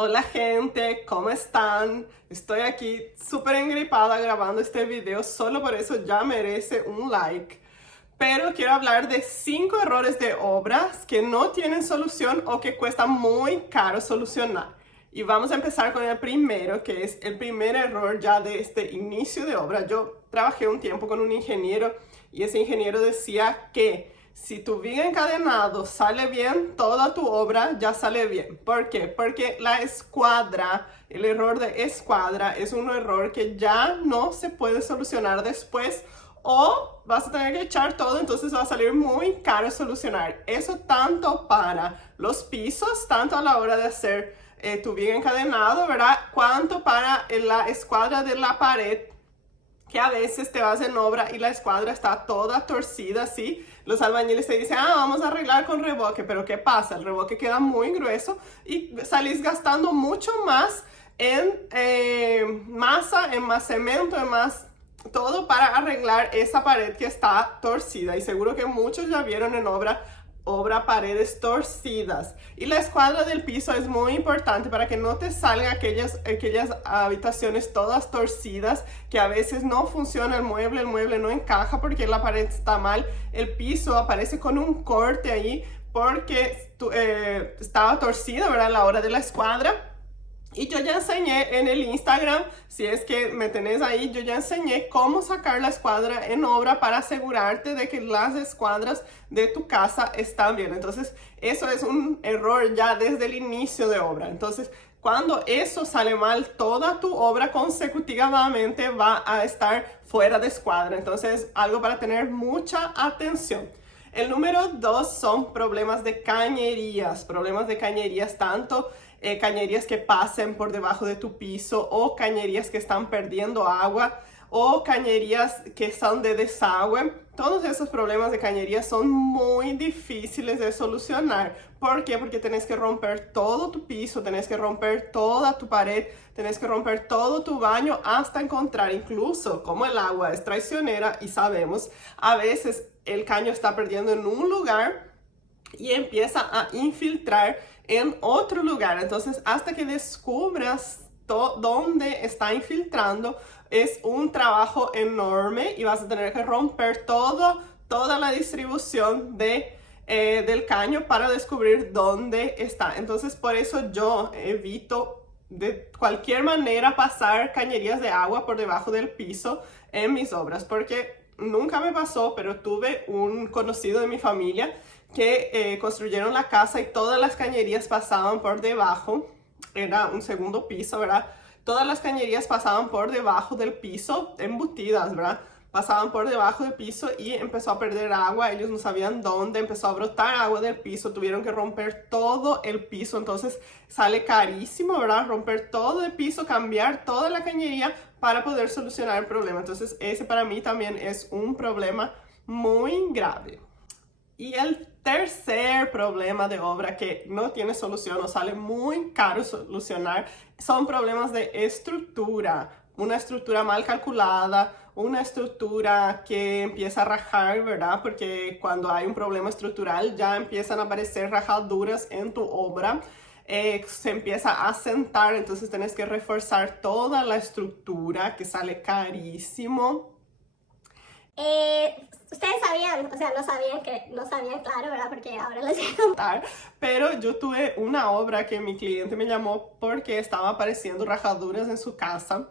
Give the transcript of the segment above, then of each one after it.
Hola gente, ¿cómo están? Estoy aquí súper engripada grabando este video, solo por eso ya merece un like. Pero quiero hablar de 5 errores de obras que no tienen solución o que cuesta muy caro solucionar. Y vamos a empezar con el primero, que es el primer error ya de este inicio de obra. Yo trabajé un tiempo con un ingeniero y ese ingeniero decía que si tu viga encadenado sale bien, toda tu obra ya sale bien. ¿Por qué? Porque la escuadra, el error de escuadra es un error que ya no se puede solucionar después o vas a tener que echar todo, entonces va a salir muy caro solucionar. Eso tanto para los pisos, tanto a la hora de hacer tu viga encadenado, ¿verdad? Cuanto para la escuadra de la pared, que a veces te vas en obra y la escuadra está toda torcida así. Los albañiles te dicen, vamos a arreglar con reboque, pero ¿qué pasa? El reboque queda muy grueso y salís gastando mucho más en masa, en más cemento, en más todo para arreglar esa pared que está torcida. Y seguro que muchos ya vieron en obra paredes torcidas. Y la escuadra del piso es muy importante para que no te salgan aquellas habitaciones todas torcidas, que a veces no funciona el mueble no encaja porque la pared está mal, el piso aparece con un corte ahí porque estaba torcida, ¿verdad? A la hora de la escuadra. Y yo ya enseñé en el Instagram, si es que me tenés ahí, yo ya enseñé cómo sacar la escuadra en obra para asegurarte de que las escuadras de tu casa están bien. Entonces, eso es un error ya desde el inicio de obra. Entonces, cuando eso sale mal, toda tu obra consecutivamente va a estar fuera de escuadra. Entonces, algo para tener mucha atención. El número 2 son problemas de cañerías tanto cañerías que pasen por debajo de tu piso o cañerías que están perdiendo agua o cañerías que son de desagüe. Todos esos problemas de cañerías son muy difíciles de solucionar. ¿Por qué? Porque tenés que romper todo tu piso, tenés que romper toda tu pared, tenés que romper todo tu baño hasta encontrar, incluso como el agua es traicionera y sabemos, a veces el caño está perdiendo en un lugar y empieza a infiltrar en otro lugar. Entonces, hasta que descubras dónde está infiltrando, es un trabajo enorme y vas a tener que romper toda la distribución del caño para descubrir dónde está. Entonces, por eso yo evito de cualquier manera pasar cañerías de agua por debajo del piso en mis obras, porque nunca me pasó, pero tuve un conocido de mi familia que construyeron la casa y todas las cañerías pasaban por debajo. Era un segundo piso, ¿verdad? Todas las cañerías pasaban por debajo del piso, embutidas, ¿verdad? Pasaban por debajo del piso y empezó a perder agua. Ellos no sabían dónde, empezó a brotar agua del piso. Tuvieron que romper todo el piso. Entonces sale carísimo, ¿verdad? Romper todo el piso, cambiar toda la cañería para poder solucionar el problema. Entonces ese para mí también es un problema muy grave. Y el tercer problema de obra que no tiene solución o sale muy caro solucionar son problemas de estructura. Una estructura mal calculada, una estructura que empieza a rajar, ¿verdad? Porque cuando hay un problema estructural ya empiezan a aparecer rajaduras en tu obra. Se empieza a sentar, entonces tienes que reforzar toda la estructura, que sale carísimo. Ustedes sabían, o sea, no sabían, claro, ¿verdad? Porque ahora les voy a contar. Pero yo tuve una obra que mi cliente me llamó porque estaba apareciendo rajaduras en su casa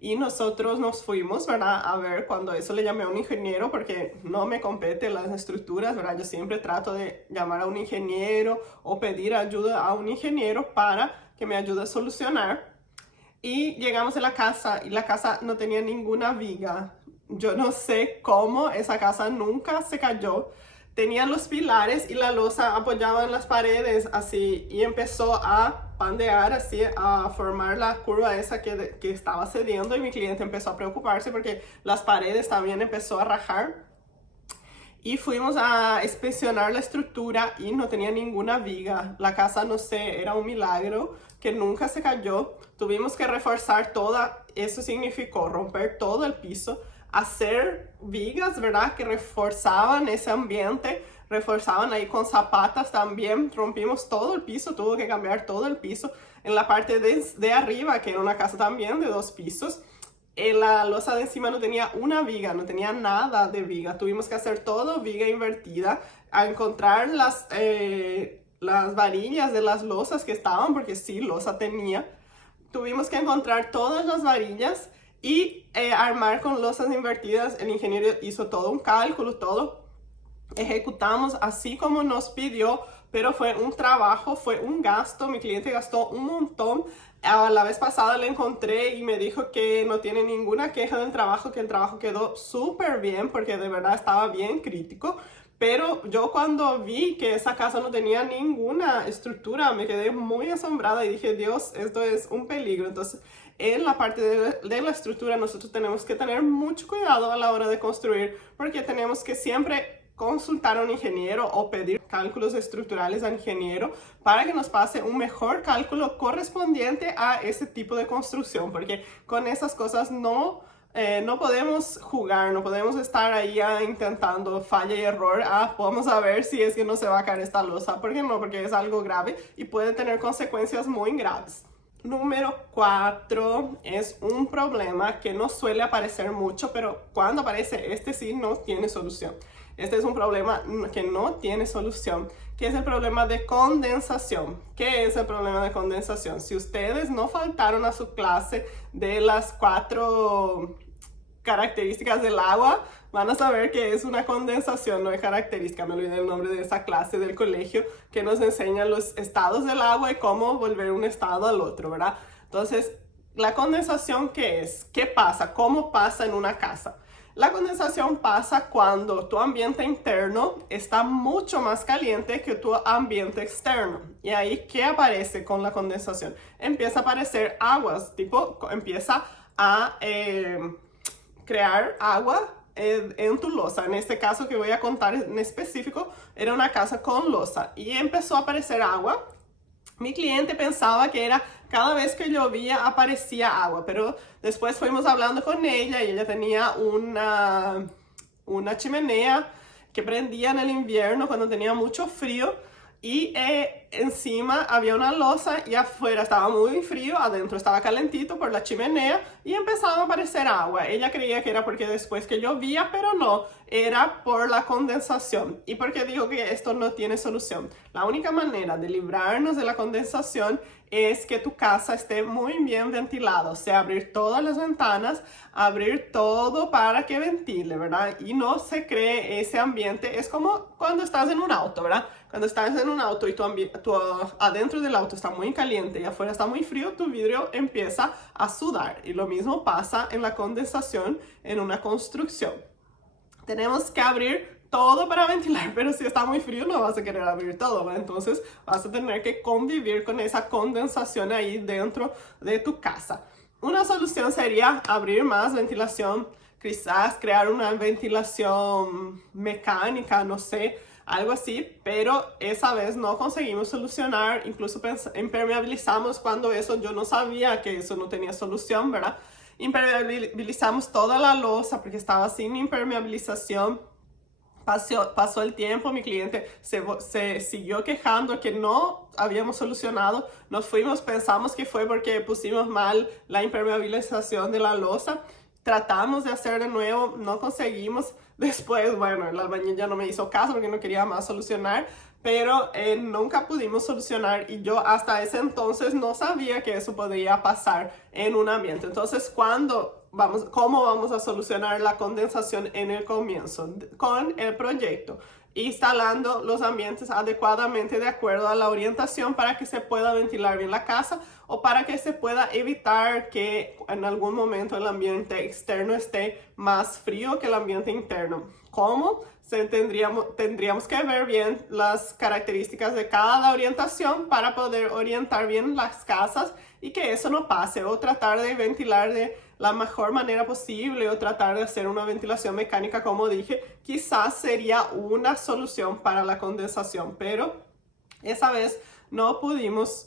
y nosotros nos fuimos, ¿verdad? A ver, cuando eso le llamé a un ingeniero porque no me compete las estructuras, ¿verdad? Yo siempre trato de llamar a un ingeniero o pedir ayuda a un ingeniero para que me ayude a solucionar. Y llegamos a la casa y la casa no tenía ninguna viga. Yo no sé cómo esa casa nunca se cayó. Tenía los pilares y la losa apoyaba en las paredes así y empezó a pandear así, a formar la curva esa que estaba cediendo y mi cliente empezó a preocuparse porque las paredes también empezó a rajar. Y fuimos a inspeccionar la estructura y no tenía ninguna viga. La casa, no sé, era un milagro que nunca se cayó. Tuvimos que reforzar toda, eso significó romper todo el piso, hacer vigas, ¿verdad? Que reforzaban ese ambiente, reforzaban ahí con zapatas también. Rompimos todo el piso, tuvo que cambiar todo el piso. En la parte de arriba, que era una casa también de 2 pisos, la losa de encima no tenía una viga, no tenía nada de viga. Tuvimos que hacer todo viga invertida, a encontrar las varillas de las losas que estaban, porque sí, losa tenía. Tuvimos que encontrar todas las varillas y armar con losas invertidas. El ingeniero hizo todo un cálculo, todo. Ejecutamos así como nos pidió, pero fue un trabajo, fue un gasto. Mi cliente gastó un montón. La vez pasada le encontré y me dijo que no tiene ninguna queja del trabajo, que el trabajo quedó súper bien porque de verdad estaba bien crítico. Pero yo cuando vi que esa casa no tenía ninguna estructura, me quedé muy asombrada y dije, Dios, esto es un peligro. Entonces, en la parte de la estructura nosotros tenemos que tener mucho cuidado a la hora de construir, porque tenemos que siempre consultar a un ingeniero o pedir cálculos estructurales al ingeniero para que nos pase un mejor cálculo correspondiente a ese tipo de construcción, porque con esas cosas no podemos jugar, no podemos estar ahí intentando falla y error. Vamos a ver si es que no se va a caer esta losa. ¿Por qué no? Porque es algo grave y puede tener consecuencias muy graves. Número 4 es un problema que no suele aparecer mucho, pero cuando aparece, este sí no tiene solución. Este es un problema que no tiene solución, que es el problema de condensación. ¿Qué es el problema de condensación? Si ustedes no faltaron a su clase de las 4 características del agua, van a saber que es una condensación, no es característica. Me olvidé el nombre de esa clase del colegio que nos enseña los estados del agua y cómo volver un estado al otro, ¿verdad? Entonces, la condensación, ¿qué es? ¿Qué pasa? ¿Cómo pasa en una casa? La condensación pasa cuando tu ambiente interno está mucho más caliente que tu ambiente externo. Y ahí, ¿qué aparece con la condensación? Empieza a aparecer aguas, empieza a crear agua en tu losa. En este caso que voy a contar en específico, era una casa con losa y empezó a aparecer agua. Mi cliente pensaba que era cada vez que llovía aparecía agua, pero después fuimos hablando con ella y ella tenía una chimenea que prendía en el invierno cuando tenía mucho frío y encima había una losa y afuera estaba muy frío, adentro estaba calentito por la chimenea y empezaba a aparecer agua. Ella creía que era porque después que llovía, pero no, era por la condensación. ¿Y por qué digo que esto no tiene solución? La única manera de librarnos de la condensación es que tu casa esté muy bien ventilada, o sea, abrir todas las ventanas, abrir todo para que ventile, ¿verdad? Y no se cree ese ambiente. Es como cuando estás en un auto, ¿verdad? Cuando estás en un auto y tu adentro del auto está muy caliente y afuera está muy frío, tu vidrio empieza a sudar. Y lo mismo pasa en la condensación en una construcción. Tenemos que abrir todo para ventilar, pero si está muy frío no vas a querer abrir todo, ¿verdad? Entonces vas a tener que convivir con esa condensación ahí dentro de tu casa. Una solución sería abrir más ventilación, quizás crear una ventilación mecánica, no sé, algo así, pero esa vez no conseguimos solucionar, incluso impermeabilizamos cuando eso, yo no sabía que eso no tenía solución, ¿verdad? Impermeabilizamos toda la losa porque estaba sin impermeabilización. Pasó el tiempo, mi cliente se siguió quejando que no habíamos solucionado. Nos fuimos, pensamos que fue porque pusimos mal la impermeabilización de la losa. Tratamos de hacer de nuevo, no conseguimos. Después, bueno, el albañil ya no me hizo caso porque no quería más solucionar, pero nunca pudimos solucionar y yo hasta ese entonces no sabía que eso podría pasar en un ambiente. Entonces, ¿cómo vamos a solucionar la condensación en el comienzo? Con el proyecto, instalando los ambientes adecuadamente de acuerdo a la orientación para que se pueda ventilar bien la casa o para que se pueda evitar que en algún momento el ambiente externo esté más frío que el ambiente interno. ¿Cómo? Tendríamos que ver bien las características de cada orientación para poder orientar bien las casas y que eso no pase, o tratar de ventilar de la mejor manera posible, o tratar de hacer una ventilación mecánica, como dije, quizás sería una solución para la condensación, pero esa vez no pudimos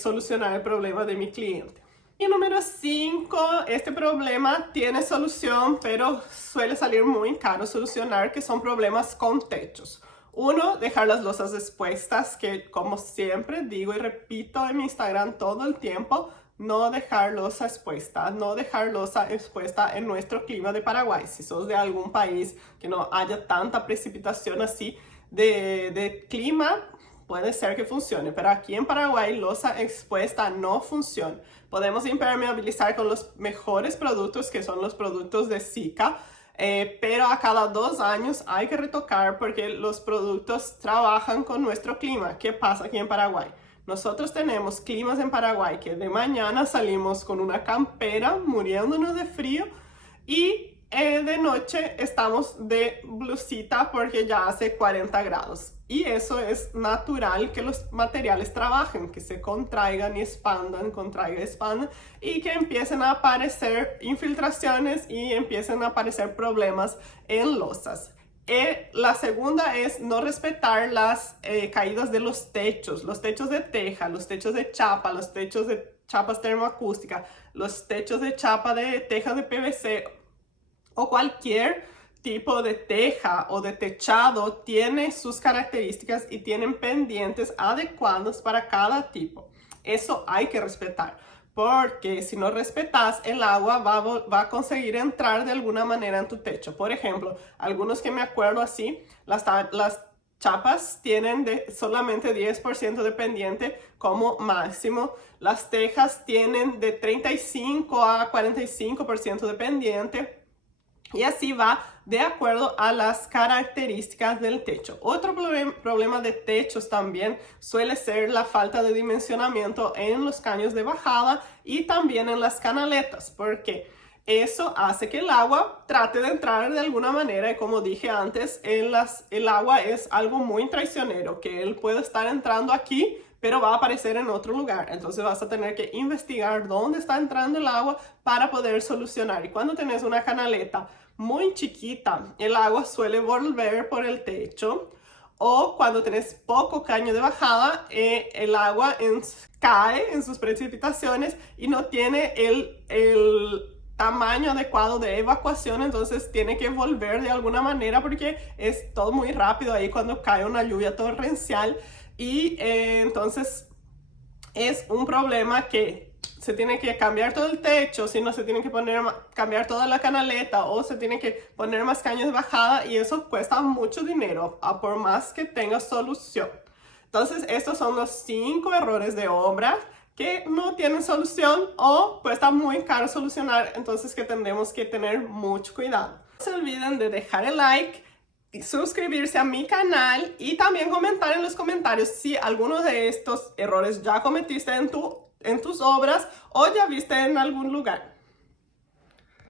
solucionar el problema de mi cliente. Y número 5, este problema tiene solución, pero suele salir muy caro solucionar, que son problemas con techos. Uno, dejar las losas expuestas, que como siempre digo y repito en mi Instagram todo el tiempo, no dejar losa expuesta, no dejar losa expuesta en nuestro clima de Paraguay. Si sos de algún país que no haya tanta precipitación así de clima, puede ser que funcione, pero aquí en Paraguay losa expuesta no funciona. Podemos impermeabilizar con los mejores productos, que son los productos de Sika, pero a cada 2 años hay que retocar porque los productos trabajan con nuestro clima. ¿Qué pasa aquí en Paraguay? Nosotros tenemos climas en Paraguay que de mañana salimos con una campera muriéndonos de frío y de noche estamos de blusita porque ya hace 40 grados. Y eso es natural, que los materiales trabajen, que se contraigan y expandan, y que empiecen a aparecer infiltraciones y empiecen a aparecer problemas en losas. La segunda es no respetar las caídas de los techos de teja, los techos de chapa, los techos de chapas termoacústicas, los techos de chapa de tejas de PVC o cualquier tipo de teja o de techado tiene sus características y tienen pendientes adecuados para cada tipo. Eso hay que respetar, porque si no respetas, el agua va a conseguir entrar de alguna manera en tu techo. Por ejemplo, algunos que me acuerdo así, las chapas tienen solamente 10% de pendiente como máximo. Las tejas tienen de 35 a 45% de pendiente. Y así va de acuerdo a las características del techo. Otro problema de techos también suele ser la falta de dimensionamiento en los caños de bajada y también en las canaletas, porque eso hace que el agua trate de entrar de alguna manera. Y como dije antes, el agua es algo muy traicionero, que él puede estar entrando aquí, pero va a aparecer en otro lugar. Entonces vas a tener que investigar dónde está entrando el agua para poder solucionar. Y cuando tenés una canaleta muy chiquita, el agua suele volver por el techo. O cuando tenés poco caño de bajada, el agua cae en sus precipitaciones y no tiene el tamaño adecuado de evacuación, entonces tiene que volver de alguna manera porque es todo muy rápido ahí cuando cae una lluvia torrencial. Y entonces es un problema que se tiene que cambiar todo el techo, si no se tiene que cambiar toda la canaleta o se tiene que poner más caños de bajada y eso cuesta mucho dinero, por más que tenga solución. Entonces estos son los 5 errores de obra que no tienen solución o cuesta muy caro solucionar, entonces que tendremos que tener mucho cuidado. No se olviden de dejar el like, suscribirse a mi canal y también comentar en los comentarios si alguno de estos errores ya cometiste en tus obras o ya viste en algún lugar.